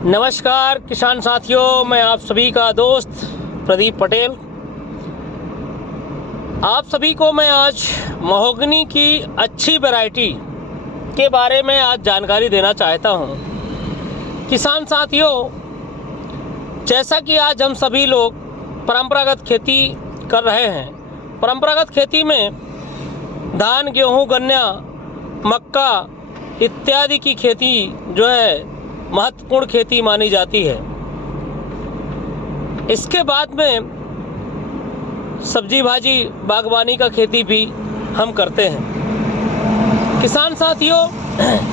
नमस्कार किसान साथियों, मैं आप सभी का दोस्त प्रदीप पटेल। आप सभी को मैं आज महोगनी की अच्छी वैरायटी के बारे में आज जानकारी देना चाहता हूं। किसान साथियों, जैसा कि आज हम सभी लोग परंपरागत खेती कर रहे हैं। परंपरागत खेती में धान, गेहूं, गन्ना, मक्का इत्यादि की खेती जो है महत्वपूर्ण खेती मानी जाती है। इसके बाद में सब्जी भाजी बागवानी का खेती भी हम करते हैं। किसान साथियों,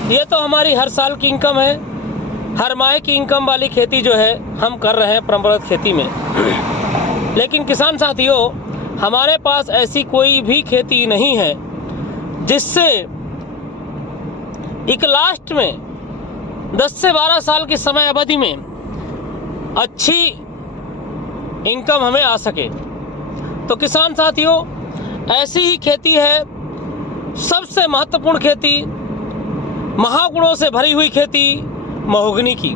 ये तो हमारी हर साल की इनकम है, हर माह की इनकम वाली खेती जो है हम कर रहे हैं परंपरागत खेती में। लेकिन किसान साथियों, हमारे पास ऐसी कोई भी खेती नहीं है जिससे एक लास्ट में 10 से 12 साल की समय अवधि में अच्छी इनकम हमें आ सके। तो किसान साथियों, ऐसी ही खेती है सबसे महत्वपूर्ण खेती, महागुणों से भरी हुई खेती महोगनी की।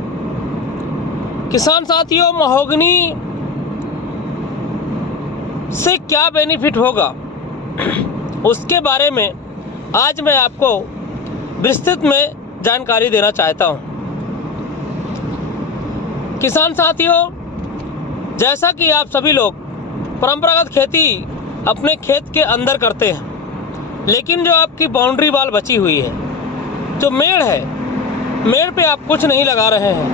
किसान साथियों, महोगनी से क्या बेनिफिट होगा उसके बारे में आज मैं आपको विस्तृत में जानकारी देना चाहता हूं। किसान साथियों, जैसा कि आप सभी लोग परंपरागत खेती अपने खेत के अंदर करते हैं, लेकिन जो आपकी बाउंड्री वाल बची हुई है, जो मेड़ है, मेड़ पे आप कुछ नहीं लगा रहे हैं,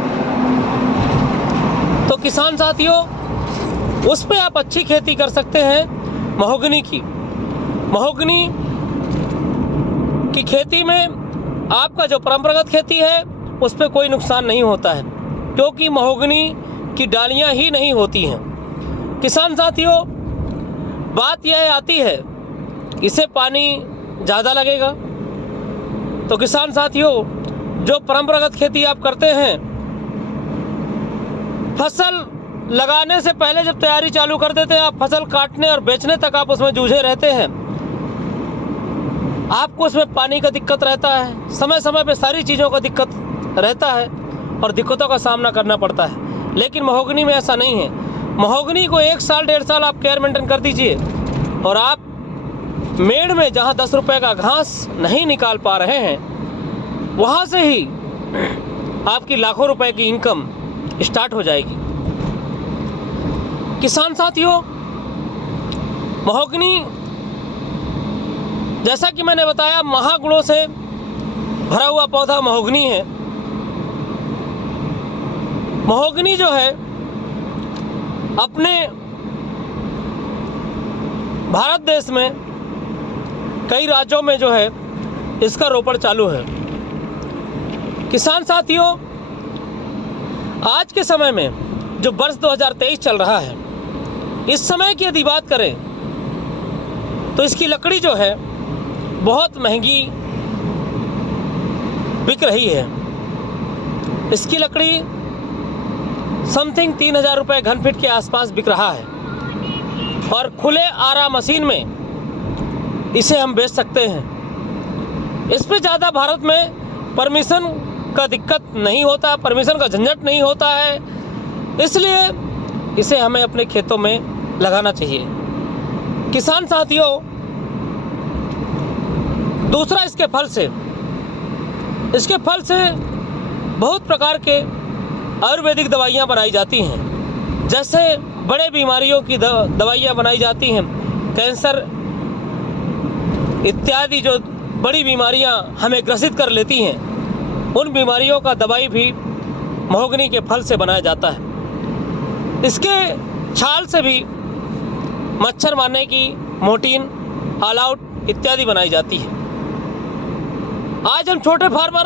तो किसान साथियों उस पे आप अच्छी खेती कर सकते हैं महोगनी की। महोगनी की खेती में आपका जो परंपरागत खेती है उस पर कोई नुकसान नहीं होता है, क्योंकि महोगनी की डालियां ही नहीं होती हैं। किसान साथियों, बात यह आती है इसे पानी ज़्यादा लगेगा। तो किसान साथियों, जो परंपरागत खेती आप करते हैं, फसल लगाने से पहले जब तैयारी चालू कर देते हैं, आप फसल काटने और बेचने तक आप उसमें जूझे रहते हैं। आपको उसमें पानी का दिक्कत रहता है, समय समय पे सारी चीज़ों का दिक्कत रहता है और दिक्कतों का सामना करना पड़ता है। लेकिन महोगनी में ऐसा नहीं है। महोगनी को 1 साल 1.5 साल आप केयर मेंटेन कर दीजिए और आप मेड़ में जहां 10 रुपए का घास नहीं निकाल पा रहे हैं, वहां से ही आपकी लाखों रुपए की इनकम स्टार्ट हो जाएगी। किसान साथियों, महोगनी जैसा कि मैंने बताया महागुणों से भरा हुआ पौधा महोगनी है। महोगनी जो है अपने भारत देश में कई राज्यों में जो है इसका रोपण चालू है। किसान साथियों, आज के समय में जो वर्ष 2023 चल रहा है, इस समय की यदि बात करें तो इसकी लकड़ी जो है बहुत महंगी बिक रही है। इसकी लकड़ी समथिंग 3000 रुपये घन फीट के आसपास बिक रहा है और खुले आरा मशीन में इसे हम बेच सकते हैं। इस पे ज़्यादा भारत में परमिशन का दिक्कत नहीं होता, परमिशन का झंझट नहीं होता है, इसलिए इसे हमें अपने खेतों में लगाना चाहिए। किसान साथियों, दूसरा इसके फल से बहुत प्रकार के आयुर्वेदिक दवाइयाँ बनाई जाती हैं। जैसे बड़े बीमारियों की दवाइयाँ बनाई जाती हैं, कैंसर इत्यादि जो बड़ी बीमारियाँ हमें ग्रसित कर लेती हैं, उन बीमारियों का दवाई भी महोगनी के फल से बनाया जाता है। इसके छाल से भी मच्छर मारने की मोर्टीन, ऑल आउट इत्यादि बनाई जाती है। आज हम छोटे फार्मर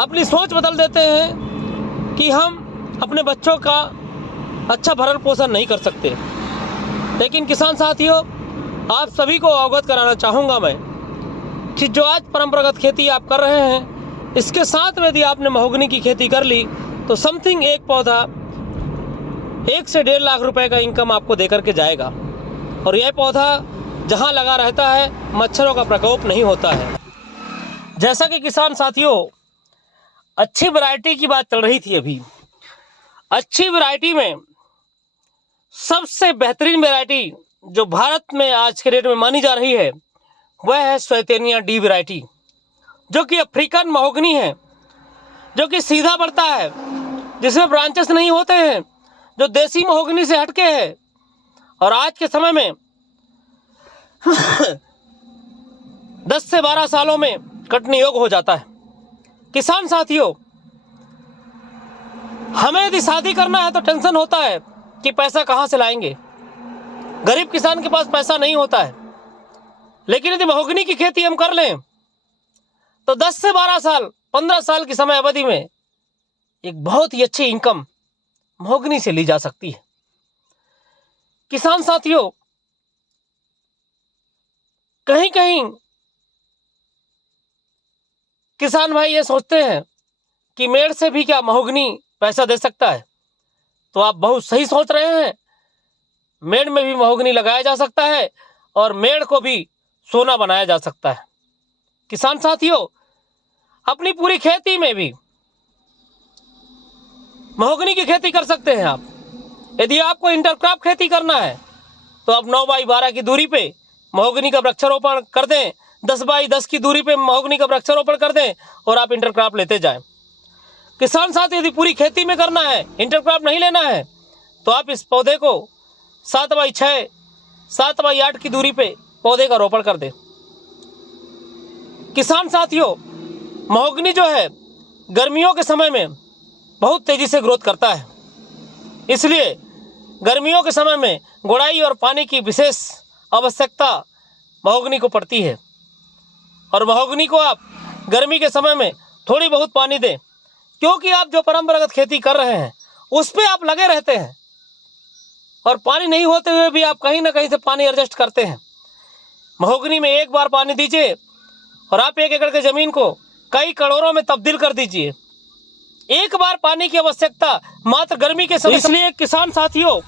अपनी सोच बदल देते हैं कि हम अपने बच्चों का अच्छा भरण पोषण नहीं कर सकते। लेकिन किसान साथियों, आप सभी को अवगत कराना चाहूँगा मैं कि जो आज परंपरागत खेती आप कर रहे हैं, इसके साथ में यदि आपने महोगनी की खेती कर ली तो समथिंग एक पौधा 1 से 1.5 लाख रुपए का इनकम आपको देकर के जाएगा। और यह पौधा जहां लगा रहता है, मच्छरों का प्रकोप नहीं होता है। जैसा कि किसान साथियों, अच्छी वैरायटी की बात चल रही थी अभी। अच्छी वैरायटी में सबसे बेहतरीन वैरायटी जो भारत में आज के डेट में मानी जा रही है वह है स्वेतेनिया डी वैरायटी, जो कि अफ्रीकन महोगनी है, जो कि सीधा बढ़ता है, जिसमें ब्रांचेस नहीं होते हैं, जो देसी महोगनी से हटके है और आज के समय में 10 से 12 सालों में कटने योग्य हो जाता है। किसान साथियों, हमें यदि शादी करना है तो टेंशन होता है कि पैसा कहाँ से लाएंगे। गरीब किसान के पास पैसा नहीं होता है, लेकिन यदि महोगनी की खेती हम कर लें तो 10 से 12 साल 15 साल की समय अवधि में एक बहुत ही अच्छी इनकम महोगनी से ली जा सकती है। किसान साथियों, कहीं कहीं किसान भाई ये सोचते हैं कि मेड़ से भी क्या महोगनी पैसा दे सकता है, तो आप बहुत सही सोच रहे हैं। मेड़ में भी महोगनी लगाया जा सकता है और मेड़ को भी सोना बनाया जा सकता है। किसान साथियों, अपनी पूरी खेती में भी महोगनी की खेती कर सकते हैं आप। यदि आपको इंटरक्रॉप खेती करना है तो आप 9 बाई 12 की दूरी पे महोगनी का वृक्षारोपण कर दें, 10 बाई 10 की दूरी पे महोगनी का वृक्षारोपण कर दें और आप इंटरक्रॉप लेते जाएं। किसान साथी, यदि पूरी खेती में करना है, इंटरक्रॉप नहीं लेना है, तो आप इस पौधे को 7 बाई 6, 7 बाई 8 की दूरी पे पौधे का रोपण कर दें। किसान साथियों, महोगनी जो है गर्मियों के समय में बहुत तेजी से ग्रोथ करता है, इसलिए गर्मियों के समय में गुड़ाई और पानी की विशेष आवश्यकता महोगनी को पड़ती है। और महोगनी को आप गर्मी के समय में थोड़ी बहुत पानी दें, क्योंकि आप जो परंपरागत खेती कर रहे हैं उस पे आप लगे रहते हैं और पानी नहीं होते हुए भी आप कहीं ना कहीं से पानी एडजस्ट करते हैं। महोगनी में एक बार पानी दीजिए और आप 1 एकड़ की ज़मीन को कई करोड़ों में तब्दील कर दीजिए। एक बार पानी की आवश्यकता मात्र गर्मी के समय। इसलिए किसान साथियों,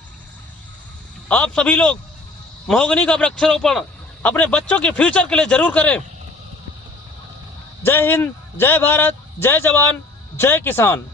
आप सभी लोग महोगनी का वृक्षारोपण अपने बच्चों के फ्यूचर के लिए जरूर करें। जय हिंद, जय भारत, जय जवान, जय किसान।